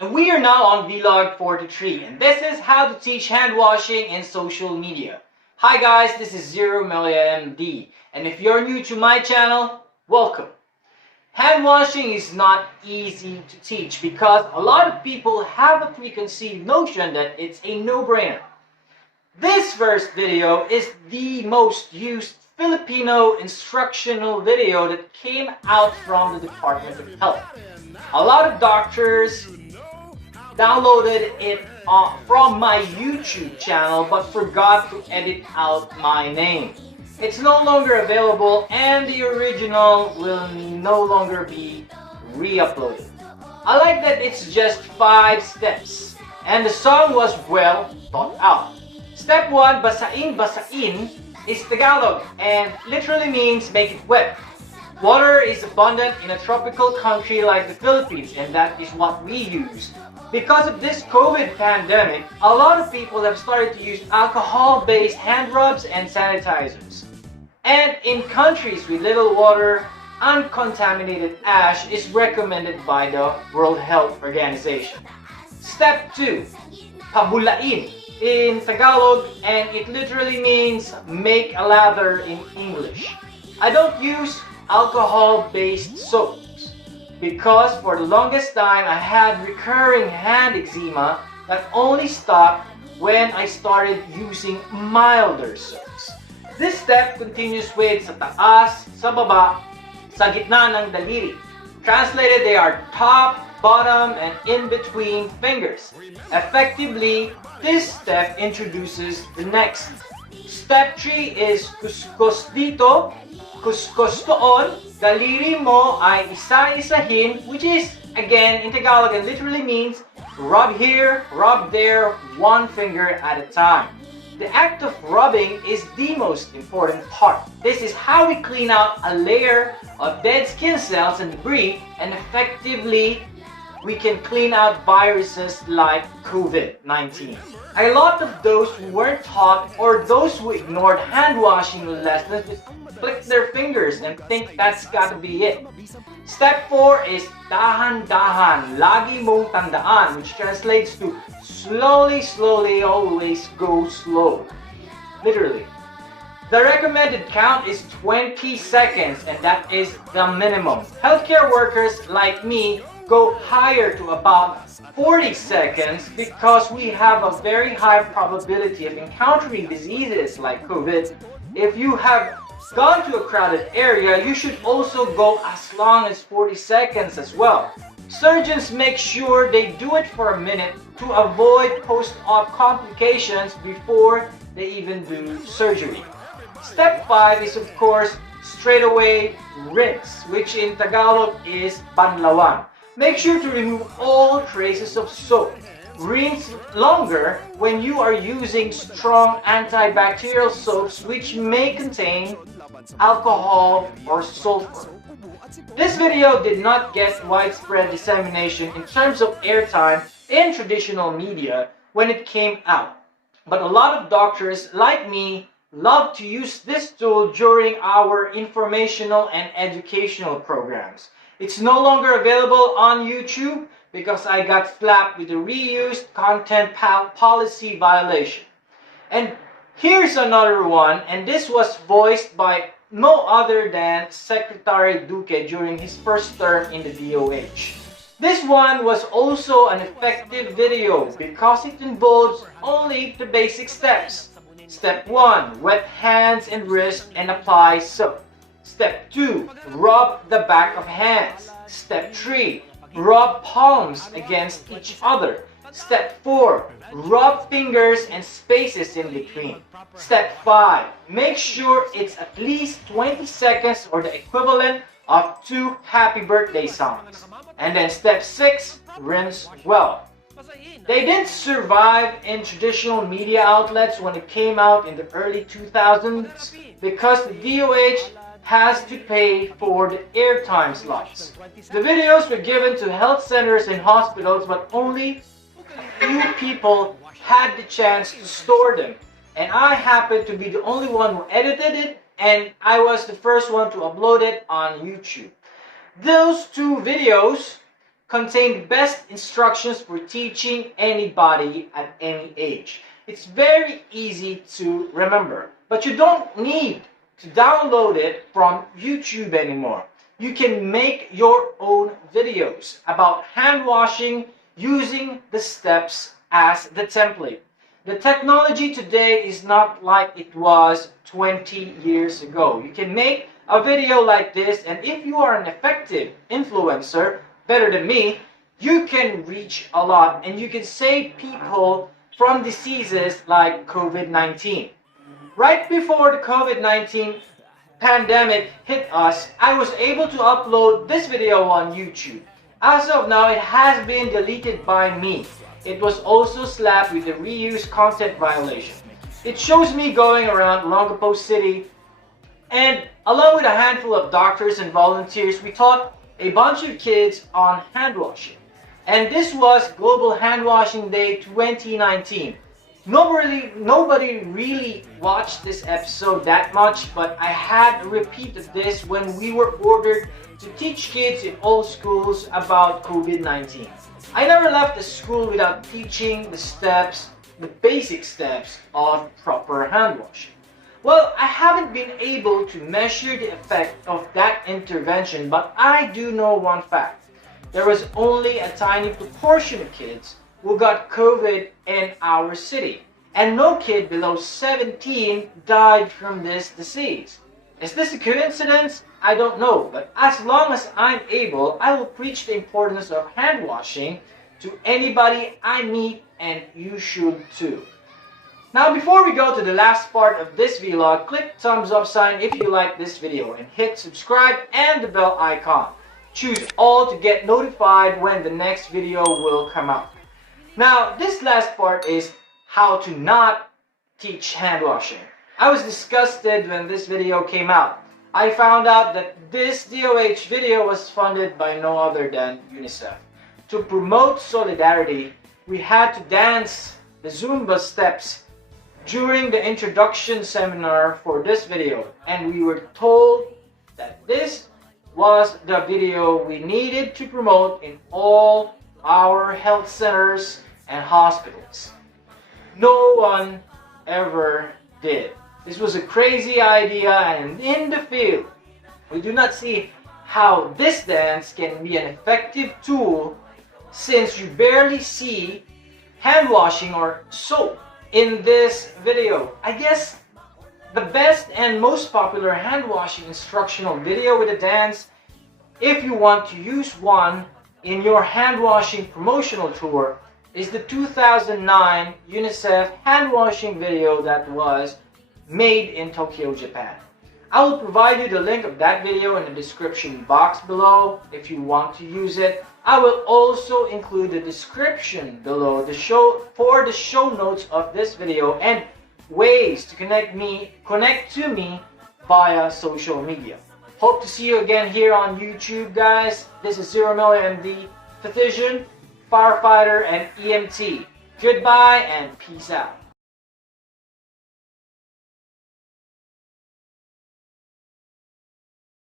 And we are now on vlog 43, and this is how to teach hand washing in social media. Hi guys, this is Zero Melia MD, and if you're new to my channel, welcome. Hand washing is not easy to teach because a lot of people have a preconceived notion that it's a no-brainer. This first video is the most used Filipino instructional video that came out from the Department of Health. A lot of doctors downloaded it from my YouTube channel but forgot to edit out my name. It's no longer available and the original will no longer be re-uploaded. I like that it's just 5 steps and the song was well thought out. Step 1, Basain, Basain is Tagalog and literally means make it wet. Water is abundant in a tropical country like the Philippines, and that is what we use. Because of this COVID pandemic, a lot of people have started to use alcohol-based hand rubs and sanitizers. And in countries with little water, uncontaminated ash is recommended by the World Health Organization. Step 2, Pabulain in Tagalog, and it literally means make a lather in English. I don't use alcohol-based soaps because for the longest time I had recurring hand eczema that only stopped when I started using milder soaps. This step continues with sa taas, sa baba, sa gitna ng daliri. Translated, they are top, bottom, and in between fingers. Effectively, this step introduces the next. Step 3 is Kuskos dito, Kuskos doon, daliri mo ay isa-isahin, which is, again, in Tagalog and literally means rub here, rub there, one finger at a time. The act of rubbing is the most important part. This is how we clean out a layer of dead skin cells and debris, and effectively, we can clean out viruses like COVID-19. A lot of those who weren't taught or those who ignored hand washing lessons just flick their fingers and think that's gotta be it. Step 4 is dahan-dahan, lagi mong tandaan, which translates to slowly, slowly, always go slow. Literally. The recommended count is 20 seconds and that is the minimum. Healthcare workers like me go higher to about 40 seconds because we have a very high probability of encountering diseases like COVID. If you have gone to a crowded area, you should also go as long as 40 seconds as well. Surgeons make sure they do it for a minute to avoid post-op complications before they even do surgery. Step 5 is of course straight away rinse, which in Tagalog is Banlawan. Make sure to remove all traces of soap. Rinse longer when you are using strong antibacterial soaps which may contain alcohol or sulfur. This video did not get widespread dissemination in terms of airtime in traditional media when it came out. But a lot of doctors like me love to use this tool during our informational and educational programs. It's no longer available on YouTube because I got slapped with a reused content policy violation. And here's another one, and this was voiced by no other than Secretary Duque during his first term in the DOH. This one was also an effective video because it involves only the basic steps. Step 1, wet hands and wrist and apply soap. Step 2, rub the back of hands. Step 3, rub palms against each other. Step 4, rub fingers and spaces in between. Step 5, make sure it's at least 20 seconds or the equivalent of 2 happy birthday songs. And then step 6, rinse well. They didn't survive in traditional media outlets when it came out in the early 2000s because the DOH has to pay for the airtime slots. The videos were given to health centers and hospitals, but only a few people had the chance to store them. And I happened to be the only one who edited it, and I was the first one to upload it on YouTube. Those 2 videos contain the best instructions for teaching anybody at any age. It's very easy to remember, but you don't need to download it from YouTube anymore. You can make your own videos about hand washing using the steps as the template. The technology today is not like it was 20 years ago. You can make a video like this, and if you are an effective influencer, better than me, you can reach a lot and you can save people from diseases like COVID-19. Right before the COVID-19 pandemic hit us, I was able to upload this video on YouTube. As of now, it has been deleted by me. It was also slapped with a reuse content violation. It shows me going around Olongapo City, and along with a handful of doctors and volunteers, we taught a bunch of kids on hand washing. And this was Global Hand Washing Day 2019. Nobody really watched this episode that much, but I had a repeat of this when we were ordered to teach kids in all schools about COVID-19. I never left the school without teaching the steps, the basic steps of proper hand washing. Well, I haven't been able to measure the effect of that intervention, but I do know one fact. There was only a tiny proportion of kids who got COVID in our city, and no kid below 17 died from this disease. Is this a coincidence? I don't know, but as long as I'm able, I will preach the importance of hand washing to anybody I meet, and you should too. Now, before we go to the last part of this vlog, click thumbs up sign if you like this video and hit subscribe and the bell icon. Choose all to get notified when the next video will come out. Now, this last part is how to not teach hand washing. I was disgusted when this video came out. I found out that this DOH video was funded by no other than UNICEF. To promote solidarity, we had to dance the Zumba steps during the introduction seminar for this video, and we were told that this was the video we needed to promote in all our health centers and hospitals. No one ever did. This was a crazy idea, and in the field, we do not see how this dance can be an effective tool since you barely see hand washing or soap in this video. I guess the best and most popular hand washing instructional video with a dance, if you want to use one in your hand washing promotional tour, is the 2009 UNICEF hand washing video that was made in Tokyo, Japan. I will provide you the link of that video in the description box below if you want to use it. I will also include the description below the show notes of this video and ways to connect to me via social media. Hope to see you again here on YouTube, guys. This is Zero Miller MD, physician, firefighter, and EMT. Goodbye and peace out.